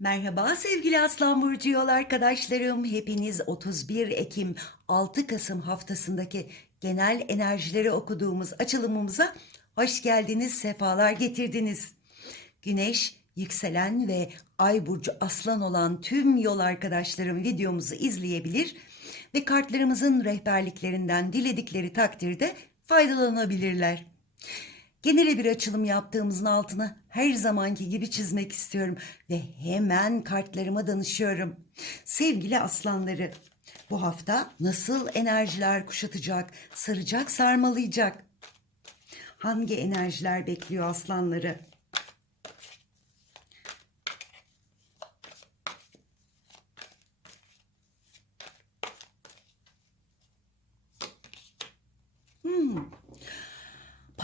Merhaba sevgili Aslan Burcu yol arkadaşlarım. Hepiniz 31 Ekim 6 Kasım haftasındaki genel enerjileri okuduğumuz açılımımıza hoş geldiniz, sefalar getirdiniz. Güneş, yükselen ve ay burcu aslan olan tüm yol arkadaşlarım videomuzu izleyebilir ve kartlarımızın rehberliklerinden diledikleri takdirde faydalanabilirler. Genel bir açılım yaptığımızın altını her zamanki gibi çizmek istiyorum ve hemen kartlarıma danışıyorum. Sevgili aslanları, bu hafta nasıl enerjiler kuşatacak, saracak, sarmalayacak? Hangi enerjiler bekliyor aslanları?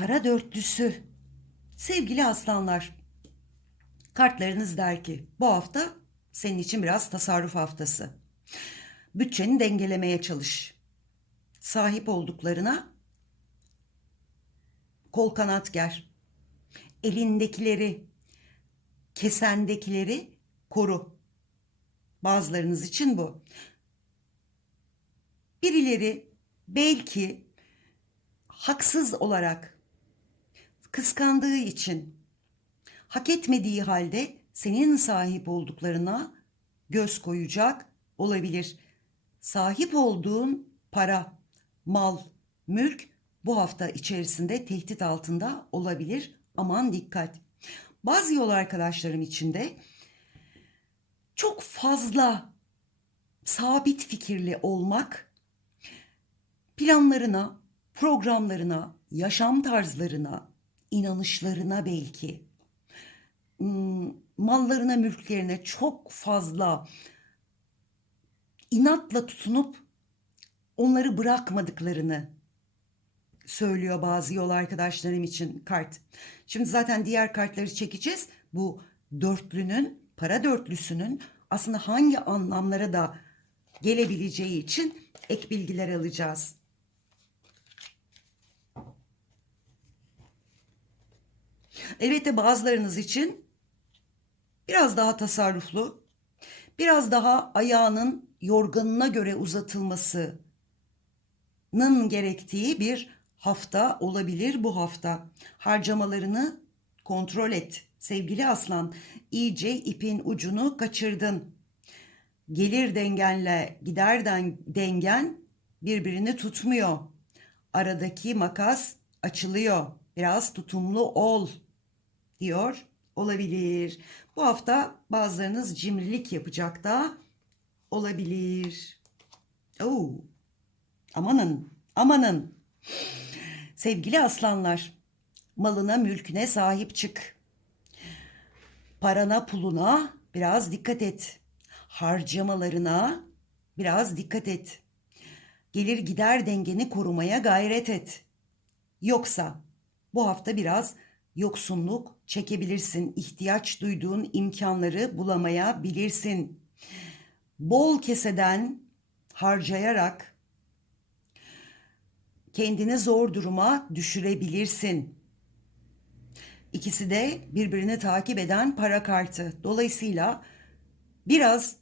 Para dörtlüsü. Sevgili aslanlar, kartlarınız der ki bu hafta senin için biraz tasarruf haftası. Bütçeni dengelemeye çalış. Sahip olduklarına kol kanat ger. Elindekileri, kesendekileri koru. Bazılarınız için bu. Birileri belki haksız olarak kıskandığı için hak etmediği halde senin sahip olduklarına göz koyacak olabilir. Sahip olduğun para, mal, mülk bu hafta içerisinde tehdit altında olabilir. Aman dikkat. Bazı yol arkadaşlarım için de çok fazla sabit fikirli olmak planlarına, programlarına, yaşam tarzlarına, inanışlarına belki, hmm, mallarına, mülklerine çok fazla inatla tutunup onları bırakmadıklarını söylüyor bazı yol arkadaşlarım için kart. Şimdi zaten diğer kartları çekeceğiz. Bu dörtlünün, para dörtlüsünün aslında hangi anlamlara da gelebileceği için ek bilgiler alacağız. Elbette bazılarınız için biraz daha tasarruflu, biraz daha ayağının yorganına göre uzatılmasının gerektiği bir hafta olabilir bu hafta. Harcamalarını kontrol et sevgili aslan. İyice ipin ucunu kaçırdın. Gelir dengenle gider dengen birbirini tutmuyor. Aradaki makas açılıyor. Biraz tutumlu ol diyor olabilir. Bu hafta bazılarınız cimrilik yapacak da olabilir. Oo. Amanın, amanın. Sevgili aslanlar, malına, mülküne sahip çık. Parana, puluna biraz dikkat et. Harcamalarına biraz dikkat et. Gelir gider dengeni korumaya gayret et. Yoksa bu hafta biraz yoksunluk çekebilirsin. İhtiyaç duyduğun imkanları bulamayabilirsin. Bol keseden harcayarak kendini zor duruma düşürebilirsin. İkisi de birbirini takip eden para kartı. Dolayısıyla biraz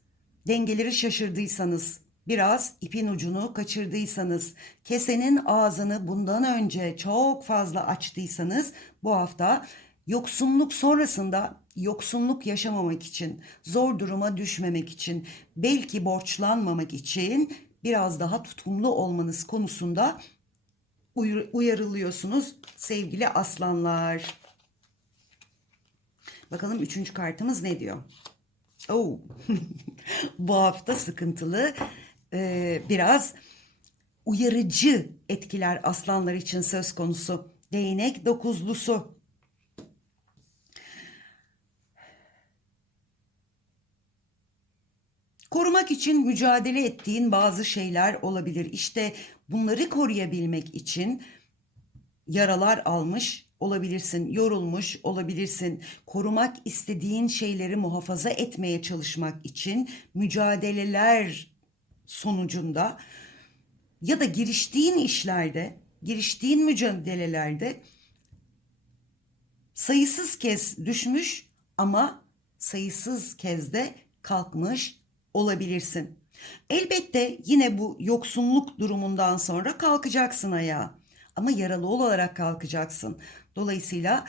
dengeleri şaşırdıysanız, biraz ipin ucunu kaçırdıysanız, kesenin ağzını bundan önce çok fazla açtıysanız bu hafta yoksunluk sonrasında yoksunluk yaşamamak için, zor duruma düşmemek için, belki borçlanmamak için biraz daha tutumlu olmanız konusunda uyarılıyorsunuz sevgili aslanlar. Bakalım üçüncü kartımız ne diyor? Oh. Bu hafta sıkıntılı e, biraz uyarıcı etkiler aslanlar için söz konusu. Değnek dokuzlusu. Korumak için mücadele ettiğin bazı şeyler olabilir. İşte bunları koruyabilmek için yaralar almış olabilirsin, yorulmuş olabilirsin. Korumak istediğin şeyleri muhafaza etmeye çalışmak için mücadeleler sonucunda ya da giriştiğin işlerde, giriştiğin mücadelelerde sayısız kez düşmüş ama sayısız kez de kalkmış olabilirsin. Elbette yine bu yoksunluk durumundan sonra kalkacaksın ayağa. Ama yaralı olarak kalkacaksın. Dolayısıyla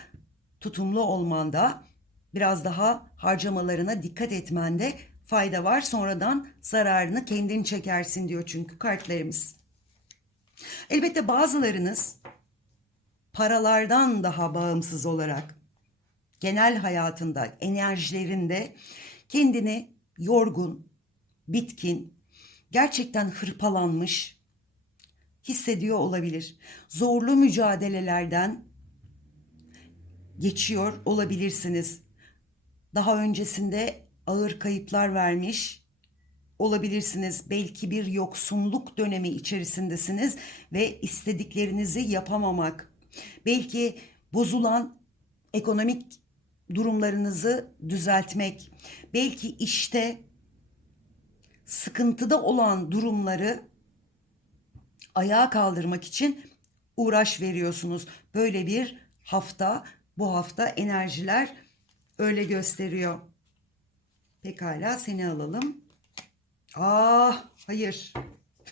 tutumlu olmanda biraz daha harcamalarına dikkat etmende fayda var. Sonradan zararını kendin çekersin diyor çünkü kartlarımız. Elbette bazılarınız paralardan daha bağımsız olarak genel hayatında, enerjilerinde kendini yorgun, bitkin, gerçekten hırpalanmış hissediyor olabilir. Zorlu mücadelelerden geçiyor olabilirsiniz. Daha öncesinde ağır kayıplar vermiş olabilirsiniz. Belki bir yoksunluk dönemi içerisindesiniz ve istediklerinizi yapamamak. Belki bozulan ekonomik durumlarınızı düzeltmek. Belki işte sıkıntıda olan durumları ayağa kaldırmak için uğraş veriyorsunuz. Böyle bir hafta, bu hafta enerjiler öyle gösteriyor. Pekala seni alalım. Ah hayır.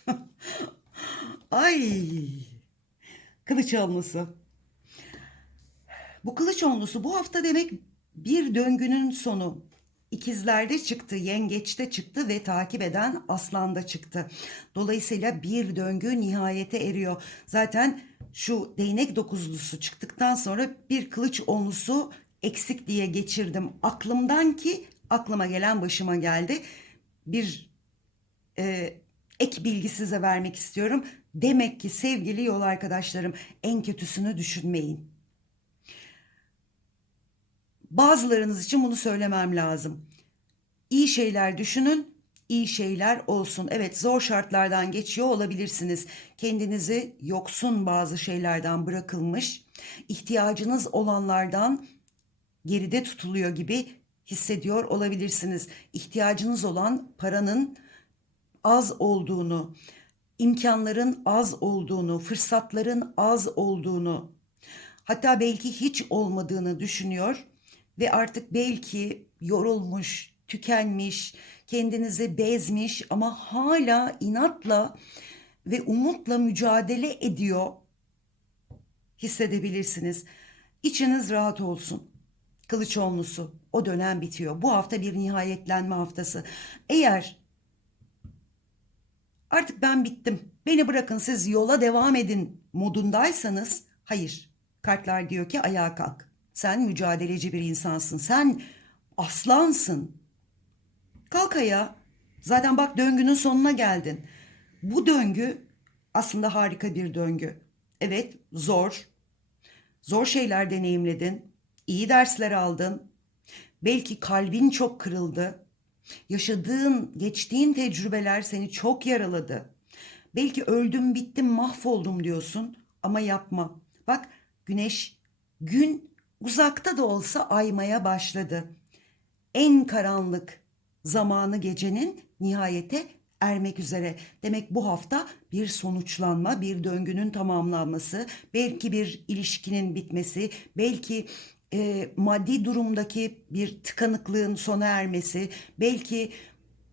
Ay. Kılıç olması. Bu kılıç onlusu bu hafta demek bir döngünün sonu. İkizlerde çıktı, yengeçte çıktı ve takip eden aslanda çıktı. Dolayısıyla bir döngü nihayete eriyor. Zaten şu değnek dokuzlusu çıktıktan sonra bir kılıç onlusu eksik diye geçirdim aklımdan ki aklıma gelen başıma geldi. Bir e, ek bilgi size vermek istiyorum. Demek ki sevgili yol arkadaşlarım en kötüsünü düşünmeyin. Bazılarınız için bunu söylemem lazım. İyi şeyler düşünün, iyi şeyler olsun. Evet zor şartlardan geçiyor olabilirsiniz. Kendinizi yoksun bazı şeylerden bırakılmış, ihtiyacınız olanlardan geride tutuluyor gibi hissediyor olabilirsiniz. İhtiyacınız olan paranın az olduğunu, imkanların az olduğunu, fırsatların az olduğunu, hatta belki hiç olmadığını düşünüyor ve artık belki yorulmuş, tükenmiş, kendinizi bezmiş ama hala inatla ve umutla mücadele ediyor hissedebilirsiniz. İçiniz rahat olsun. Kılıçoğlu'su o dönem bitiyor. Bu hafta bir nihayetlenme haftası. Eğer artık ben bittim, beni bırakın siz yola devam edin modundaysanız hayır. Kartlar diyor ki ayağa kalk. Sen mücadeleci bir insansın. Sen aslansın. Kalk ayağa. Zaten bak döngünün sonuna geldin. Bu döngü aslında harika bir döngü. Evet zor. Zor şeyler deneyimledin. İyi dersler aldın. Belki kalbin çok kırıldı. Yaşadığın, geçtiğin tecrübeler seni çok yaraladı. Belki öldüm, bittim, mahvoldum diyorsun ama yapma. Bak güneş gün uzakta da olsa aymaya başladı. En karanlık zamanı gecenin nihayete ermek üzere. Demek bu hafta bir sonuçlanma, bir döngünün tamamlanması, belki bir ilişkinin bitmesi, belki e, maddi durumdaki bir tıkanıklığın sona ermesi, belki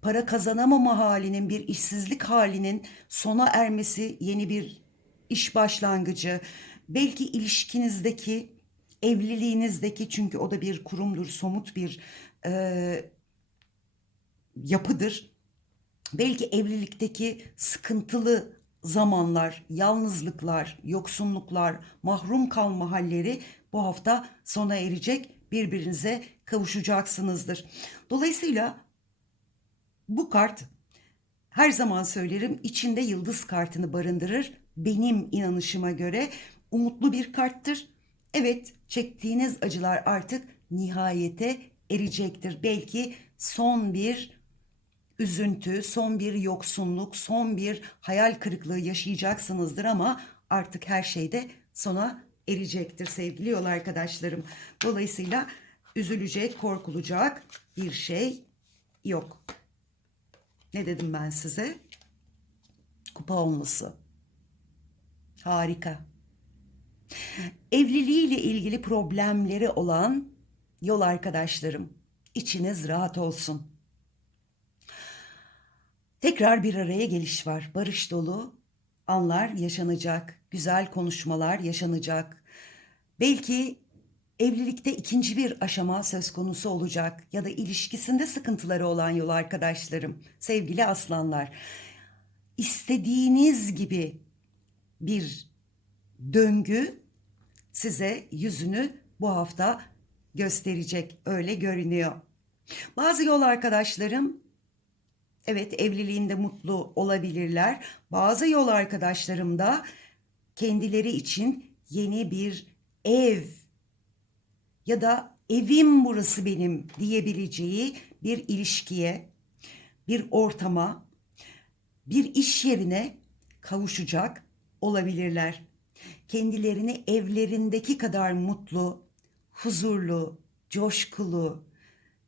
para kazanamama halinin, bir işsizlik halinin sona ermesi, yeni bir iş başlangıcı, belki ilişkinizdeki, evliliğinizdeki çünkü o da bir kurumdur, somut bir e, yapıdır. Belki evlilikteki sıkıntılı zamanlar, yalnızlıklar, yoksunluklar, mahrum kalma halleri bu hafta sona erecek. Birbirinize kavuşacaksınızdır. Dolayısıyla bu kart her zaman söylerim içinde yıldız kartını barındırır. Benim inanışıma göre umutlu bir karttır. Evet, çektiğiniz acılar artık nihayete erecektir. Belki son bir üzüntü, son bir yoksunluk, son bir hayal kırıklığı yaşayacaksınızdır ama artık her şeyde sona erecektir sevgili yol arkadaşlarım. Dolayısıyla üzülecek, korkulacak bir şey yok. Ne dedim ben size? Kupa olması. Harika. Evliliğiyle ilgili problemleri olan yol arkadaşlarım içiniz rahat olsun. Tekrar bir araya geliş var. Barış dolu anlar yaşanacak. Güzel konuşmalar yaşanacak. Belki evlilikte ikinci bir aşama söz konusu olacak ya da ilişkisinde sıkıntıları olan yol arkadaşlarım, sevgili aslanlar. İstediğiniz gibi bir döngü size yüzünü bu hafta gösterecek öyle görünüyor. Bazı yol arkadaşlarım evet evliliğinde mutlu olabilirler. Bazı yol arkadaşlarım da kendileri için yeni bir ev ya da evim burası benim diyebileceği bir ilişkiye, bir ortama, bir iş yerine kavuşacak olabilirler. Kendilerini evlerindeki kadar mutlu, huzurlu, coşkulu,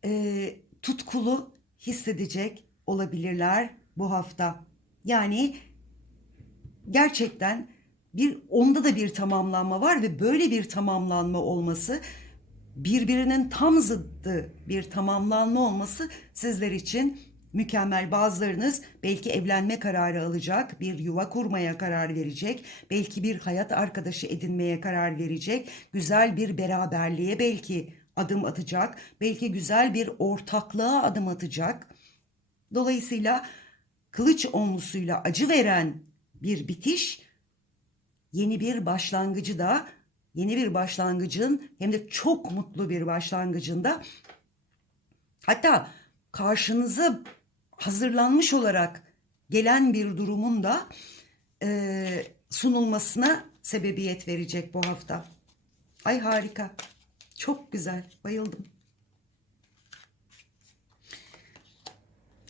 e, tutkulu hissedecek olabilirler bu hafta. Yani gerçekten bir onda da bir tamamlanma var ve böyle bir tamamlanma olması birbirinin tam zıddı bir tamamlanma olması sizler için mükemmel. Bazılarınız belki evlenme kararı alacak, bir yuva kurmaya karar verecek, belki bir hayat arkadaşı edinmeye karar verecek, güzel bir beraberliğe belki adım atacak, belki güzel bir ortaklığa adım atacak. Dolayısıyla kılıç omlusuyla acı veren bir bitiş yeni bir başlangıcı da yeni bir başlangıcın hem de çok mutlu bir başlangıcında hatta karşınıza hazırlanmış olarak gelen bir durumun da e, sunulmasına sebebiyet verecek bu hafta. Ay harika. Çok güzel. Bayıldım.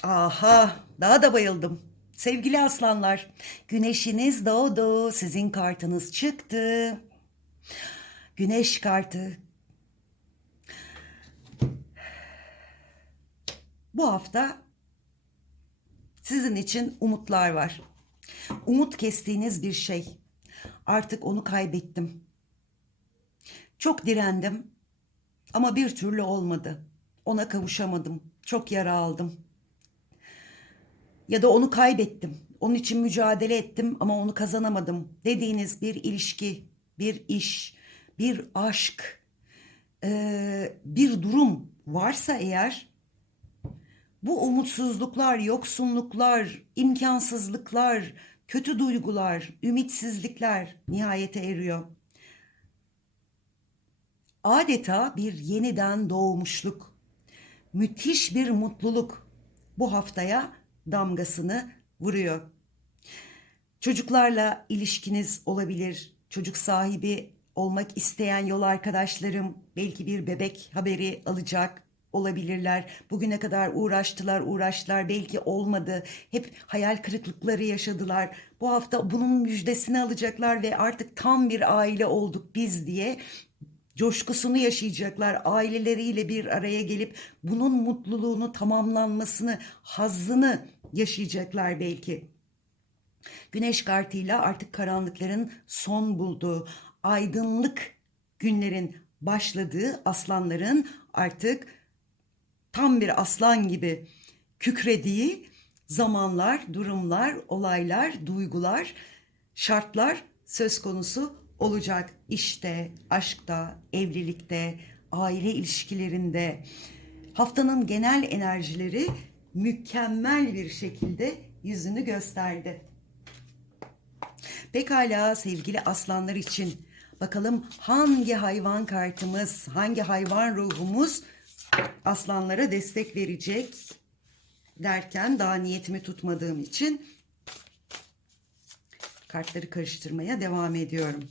Aha, daha da bayıldım. Sevgili aslanlar, güneşiniz doğdu, sizin kartınız çıktı. Güneş kartı. Bu hafta sizin için umutlar var. Umut kestiğiniz bir şey. Artık onu kaybettim. Çok direndim ama bir türlü olmadı. Ona kavuşamadım. Çok yara aldım. Ya da onu kaybettim. Onun için mücadele ettim ama onu kazanamadım. Dediğiniz bir ilişki, bir iş, bir aşk, bir durum varsa eğer bu umutsuzluklar, yoksunluklar, imkansızlıklar, kötü duygular, ümitsizlikler nihayete eriyor. Adeta bir yeniden doğmuşluk, müthiş bir mutluluk bu haftaya damgasını vuruyor. Çocuklarla ilişkiniz olabilir. Çocuk sahibi olmak isteyen yol arkadaşlarım belki bir bebek haberi alacak olabilirler. Bugüne kadar uğraştılar, uğraştılar. Belki olmadı. Hep hayal kırıklıkları yaşadılar. Bu hafta bunun müjdesini alacaklar ve artık tam bir aile olduk biz diye coşkusunu yaşayacaklar. Aileleriyle bir araya gelip bunun mutluluğunu, tamamlanmasını, hazzını yaşayacaklar belki. Güneş kartıyla artık karanlıkların son bulduğu, aydınlık günlerin başladığı aslanların artık tam bir aslan gibi kükrediği zamanlar, durumlar, olaylar, duygular, şartlar söz konusu olacak. İşte, aşkta, evlilikte, aile ilişkilerinde haftanın genel enerjileri mükemmel bir şekilde yüzünü gösterdi. Pekala sevgili aslanlar için bakalım hangi hayvan kartımız, hangi hayvan ruhumuz aslanlara destek verecek derken daha niyetimi tutmadığım için kartları karıştırmaya devam ediyorum.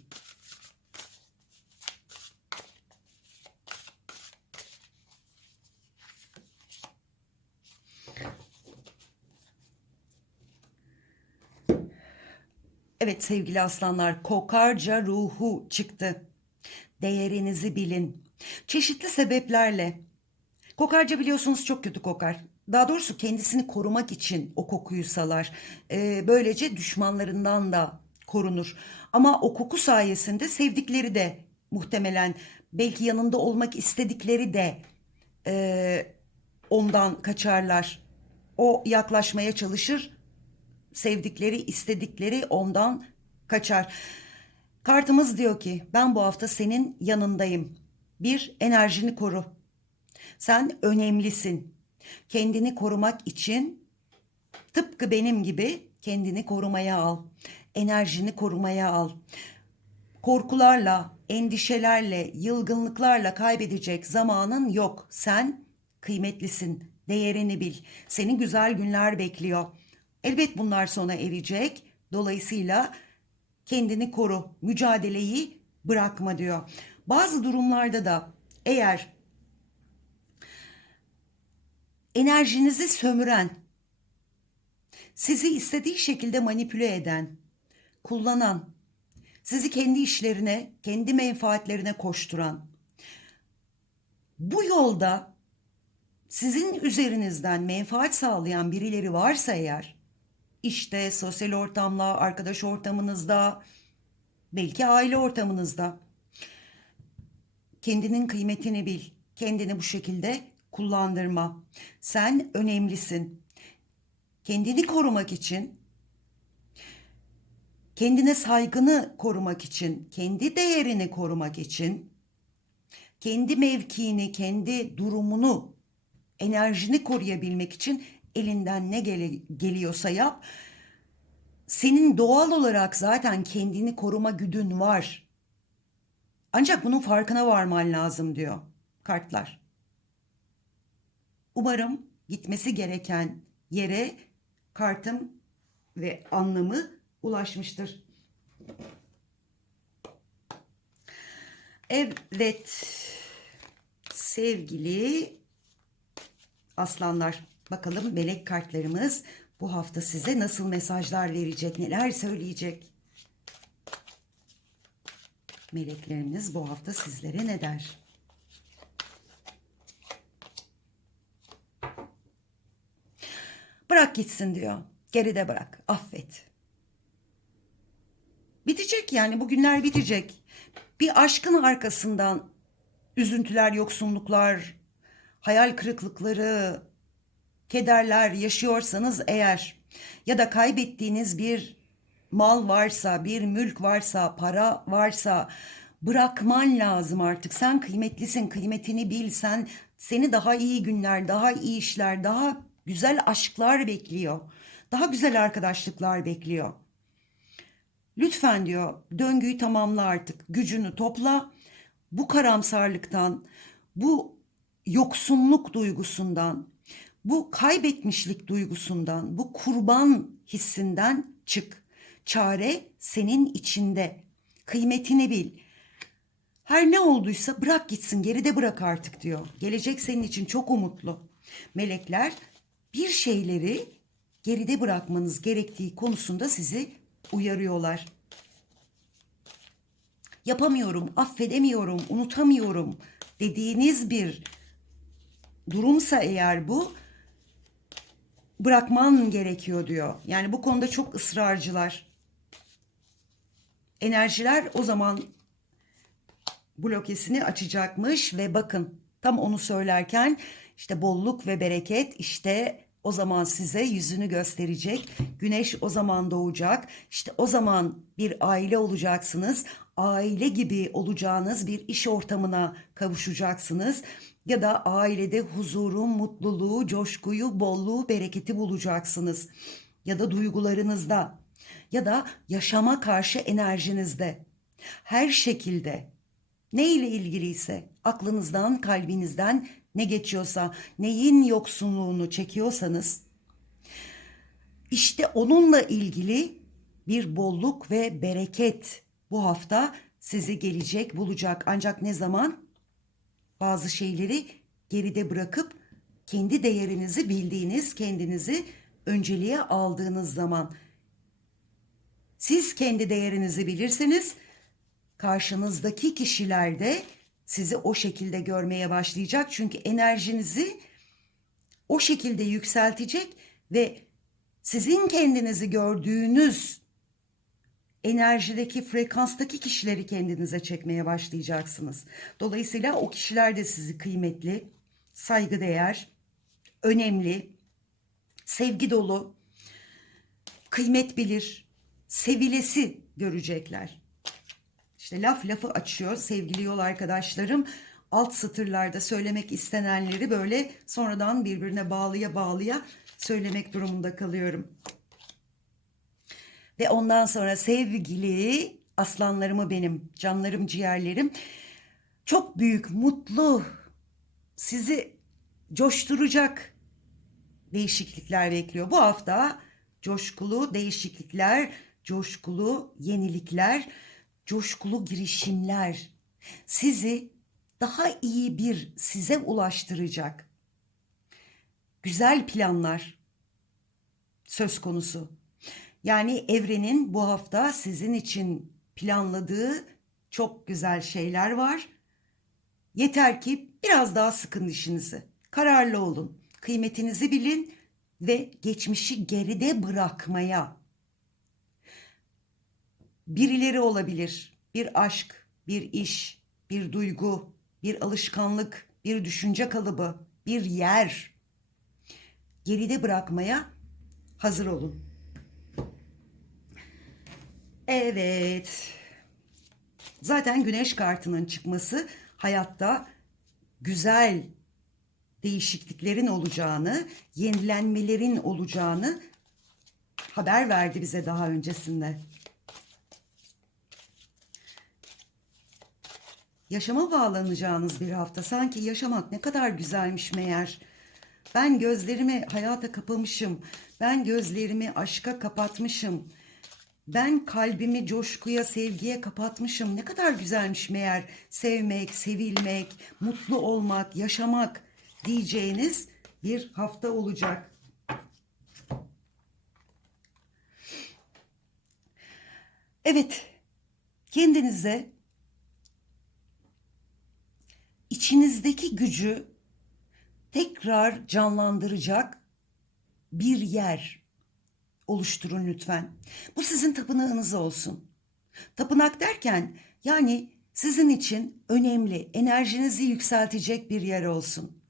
Evet sevgili aslanlar, kokarca ruhu çıktı. Değerinizi bilin. Çeşitli sebeplerle. Kokarca biliyorsunuz çok kötü kokar. Daha doğrusu kendisini korumak için o kokuyu salar. Ee, böylece düşmanlarından da korunur. Ama o koku sayesinde sevdikleri de muhtemelen belki yanında olmak istedikleri de e, ondan kaçarlar. O yaklaşmaya çalışır. Sevdikleri, istedikleri ondan kaçar. Kartımız diyor ki ben bu hafta senin yanındayım. Bir, enerjini koru. Sen önemlisin. Kendini korumak için tıpkı benim gibi kendini korumaya al. Enerjini korumaya al. Korkularla, endişelerle, yılgınlıklarla kaybedecek zamanın yok. Sen kıymetlisin. Değerini bil. Seni güzel günler bekliyor. Elbet bunlar sona erecek. Dolayısıyla kendini koru. Mücadeleyi bırakma diyor. Bazı durumlarda da eğer enerjinizi sömüren, sizi istediği şekilde manipüle eden, kullanan, sizi kendi işlerine, kendi menfaatlerine koşturan, bu yolda sizin üzerinizden menfaat sağlayan birileri varsa eğer, işte sosyal ortamla, arkadaş ortamınızda, belki aile ortamınızda, kendinin kıymetini bil, kendini bu şekilde kullandırma. Sen önemlisin. Kendini korumak için, kendine saygını korumak için, kendi değerini korumak için, kendi mevkiini, kendi durumunu, enerjini koruyabilmek için elinden ne gele- geliyorsa yap. Senin doğal olarak zaten kendini koruma güdün var. Ancak bunun farkına varman lazım diyor kartlar. Umarım gitmesi gereken yere kartım ve anlamı ulaşmıştır. Evet sevgili aslanlar bakalım melek kartlarımız bu hafta size nasıl mesajlar verecek, neler söyleyecek? Meleklerimiz bu hafta sizlere ne der? Bırak gitsin diyor. Geride bırak. Affet. Bitecek yani bu günler bitecek. Bir aşkın arkasından üzüntüler, yoksunluklar, hayal kırıklıkları, kederler yaşıyorsanız eğer ya da kaybettiğiniz bir mal varsa, bir mülk varsa, para varsa bırakman lazım artık. Sen kıymetlisin, kıymetini bil. Sen seni daha iyi günler, daha iyi işler, daha güzel aşklar bekliyor. Daha güzel arkadaşlıklar bekliyor. Lütfen diyor döngüyü tamamla artık. Gücünü topla. Bu karamsarlıktan, bu yoksunluk duygusundan, bu kaybetmişlik duygusundan, bu kurban hissinden çık. Çare senin içinde. Kıymetini bil. Her ne olduysa bırak gitsin, geride bırak artık diyor. Gelecek senin için çok umutlu. Melekler bir şeyleri geride bırakmanız gerektiği konusunda sizi uyarıyorlar. Yapamıyorum, affedemiyorum, unutamıyorum dediğiniz bir durumsa eğer bu bırakman gerekiyor diyor. Yani bu konuda çok ısrarcılar. Enerjiler o zaman blokesini açacakmış ve bakın tam onu söylerken işte bolluk ve bereket işte o zaman size yüzünü gösterecek. Güneş o zaman doğacak. İşte o zaman bir aile olacaksınız. Aile gibi olacağınız bir iş ortamına kavuşacaksınız. Ya da ailede huzuru, mutluluğu, coşkuyu, bolluğu, bereketi bulacaksınız. Ya da duygularınızda ya da yaşama karşı enerjinizde. Her şekilde ne ile ilgiliyse aklınızdan, kalbinizden ne geçiyorsa, neyin yoksunluğunu çekiyorsanız işte onunla ilgili bir bolluk ve bereket bu hafta sizi gelecek, bulacak. Ancak ne zaman? Bazı şeyleri geride bırakıp kendi değerinizi bildiğiniz, kendinizi önceliğe aldığınız zaman siz kendi değerinizi bilirsiniz. Karşınızdaki kişiler de sizi o şekilde görmeye başlayacak. Çünkü enerjinizi o şekilde yükseltecek ve sizin kendinizi gördüğünüz enerjideki frekanstaki kişileri kendinize çekmeye başlayacaksınız. Dolayısıyla o kişiler de sizi kıymetli, saygıdeğer, önemli, sevgi dolu, kıymet bilir, sevilesi görecekler. İşte laf lafı açıyor sevgili yol arkadaşlarım. Alt satırlarda söylemek istenenleri böyle sonradan birbirine bağlıya bağlıya söylemek durumunda kalıyorum. Ve ondan sonra sevgili aslanlarımı benim, canlarım, ciğerlerim çok büyük, mutlu, sizi coşturacak değişiklikler bekliyor. Bu hafta coşkulu değişiklikler, coşkulu yenilikler, coşkulu girişimler sizi daha iyi bir size ulaştıracak güzel planlar söz konusu. Yani evrenin bu hafta sizin için planladığı çok güzel şeyler var. Yeter ki biraz daha sıkın dişinizi. Kararlı olun. Kıymetinizi bilin ve geçmişi geride bırakmaya. Birileri olabilir. Bir aşk, bir iş, bir duygu, bir alışkanlık, bir düşünce kalıbı, bir yer. Geride bırakmaya hazır olun. Evet. Zaten güneş kartının çıkması hayatta güzel değişikliklerin olacağını, yenilenmelerin olacağını haber verdi bize daha öncesinde. Yaşama bağlanacağınız bir hafta. Sanki yaşamak ne kadar güzelmiş meğer. Ben gözlerimi hayata kapamışım. Ben gözlerimi aşka kapatmışım. Ben kalbimi coşkuya, sevgiye kapatmışım. Ne kadar güzelmiş meğer sevmek, sevilmek, mutlu olmak, yaşamak diyeceğiniz bir hafta olacak. Evet, kendinize içinizdeki gücü tekrar canlandıracak bir yer oluşturun lütfen. Bu sizin tapınağınız olsun. Tapınak derken yani sizin için önemli, enerjinizi yükseltecek bir yer olsun.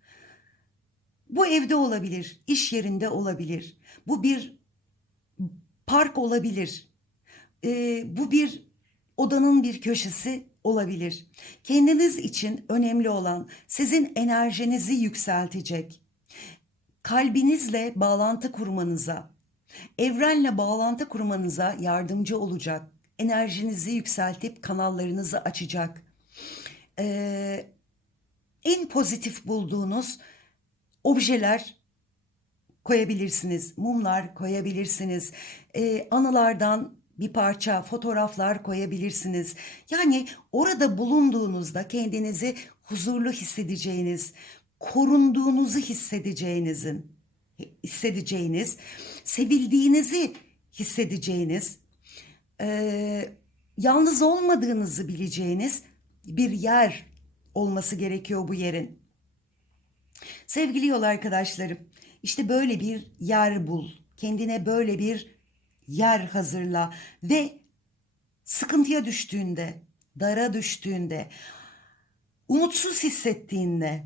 Bu evde olabilir, iş yerinde olabilir. Bu bir park olabilir. Ee, bu bir odanın bir köşesi olabilir. Kendiniz için önemli olan sizin enerjinizi yükseltecek, kalbinizle bağlantı kurmanıza, evrenle bağlantı kurmanıza yardımcı olacak, enerjinizi yükseltip kanallarınızı açacak. Ee, en pozitif bulduğunuz objeler koyabilirsiniz, mumlar koyabilirsiniz, ee, anılardan bir parça fotoğraflar koyabilirsiniz. Yani orada bulunduğunuzda kendinizi huzurlu hissedeceğiniz, korunduğunuzu hissedeceğinizin hissedeceğiniz, sevildiğinizi hissedeceğiniz, e, yalnız olmadığınızı bileceğiniz bir yer olması gerekiyor bu yerin. Sevgili yol arkadaşlarım, işte böyle bir yer bul. Kendine böyle bir yer hazırla ve sıkıntıya düştüğünde, dara düştüğünde, umutsuz hissettiğinde,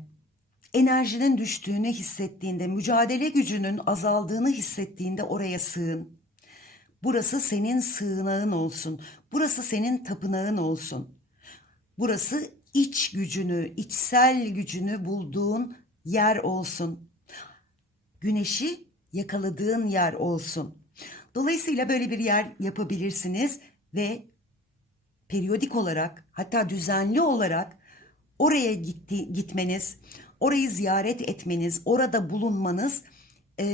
enerjinin düştüğünü hissettiğinde, mücadele gücünün azaldığını hissettiğinde oraya sığın. Burası senin sığınağın olsun. Burası senin tapınağın olsun. Burası iç gücünü, içsel gücünü bulduğun yer olsun. Güneşi yakaladığın yer olsun. Dolayısıyla böyle bir yer yapabilirsiniz ve periyodik olarak hatta düzenli olarak oraya gitti, gitmeniz, orayı ziyaret etmeniz, orada bulunmanız e,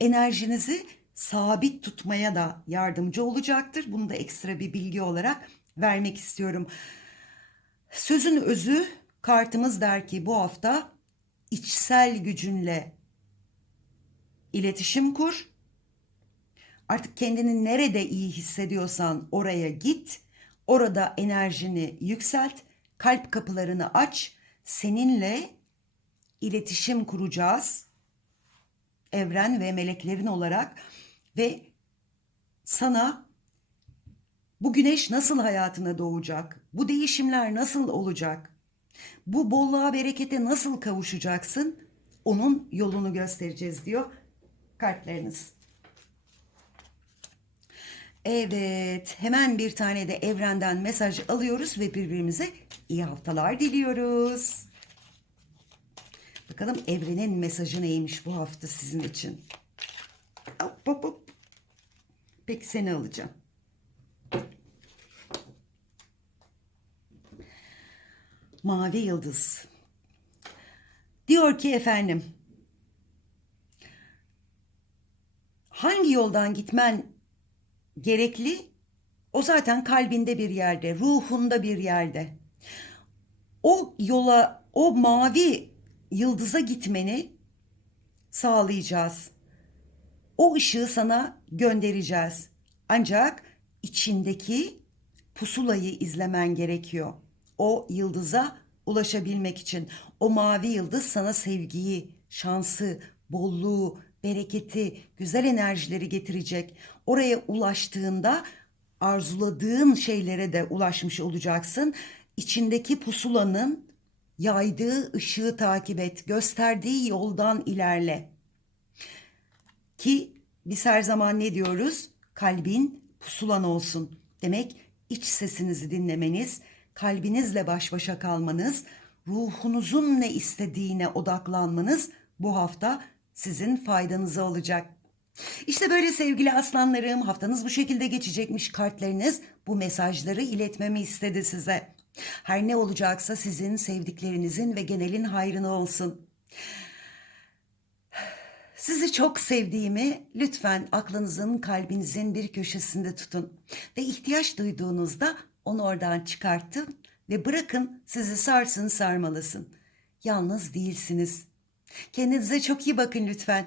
enerjinizi sabit tutmaya da yardımcı olacaktır. Bunu da ekstra bir bilgi olarak vermek istiyorum. Sözün özü kartımız der ki bu hafta içsel gücünle iletişim kur Artık kendini nerede iyi hissediyorsan oraya git. Orada enerjini yükselt. Kalp kapılarını aç. Seninle iletişim kuracağız. Evren ve meleklerin olarak ve sana bu güneş nasıl hayatına doğacak? Bu değişimler nasıl olacak? Bu bolluğa berekete nasıl kavuşacaksın? onun yolunu göstereceğiz diyor kartlarınız. Evet, hemen bir tane de evrenden mesaj alıyoruz ve birbirimize iyi haftalar diliyoruz. Bakalım evrenin mesajı neymiş bu hafta sizin için? Hop hop hop. Peki seni alacağım. Mavi yıldız. Diyor ki efendim. Hangi yoldan gitmen gerekli? O zaten kalbinde bir yerde, ruhunda bir yerde. O yola, o mavi yıldıza gitmeni sağlayacağız. O ışığı sana göndereceğiz. Ancak içindeki pusulayı izlemen gerekiyor. O yıldıza ulaşabilmek için. O mavi yıldız sana sevgiyi, şansı, bolluğu, bereketi, güzel enerjileri getirecek. Oraya ulaştığında arzuladığın şeylere de ulaşmış olacaksın. İçindeki pusulanın yaydığı ışığı takip et, gösterdiği yoldan ilerle. Ki biz her zaman ne diyoruz? Kalbin pusulan olsun. Demek iç sesinizi dinlemeniz, kalbinizle baş başa kalmanız, ruhunuzun ne istediğine odaklanmanız bu hafta sizin faydanıza olacak. İşte böyle sevgili aslanlarım haftanız bu şekilde geçecekmiş kartlarınız bu mesajları iletmemi istedi size. Her ne olacaksa sizin sevdiklerinizin ve genelin hayrına olsun. Sizi çok sevdiğimi lütfen aklınızın, kalbinizin bir köşesinde tutun. Ve ihtiyaç duyduğunuzda onu oradan çıkartın ve bırakın sizi sarsın sarmalasın. Yalnız değilsiniz. Kendinize çok iyi bakın lütfen.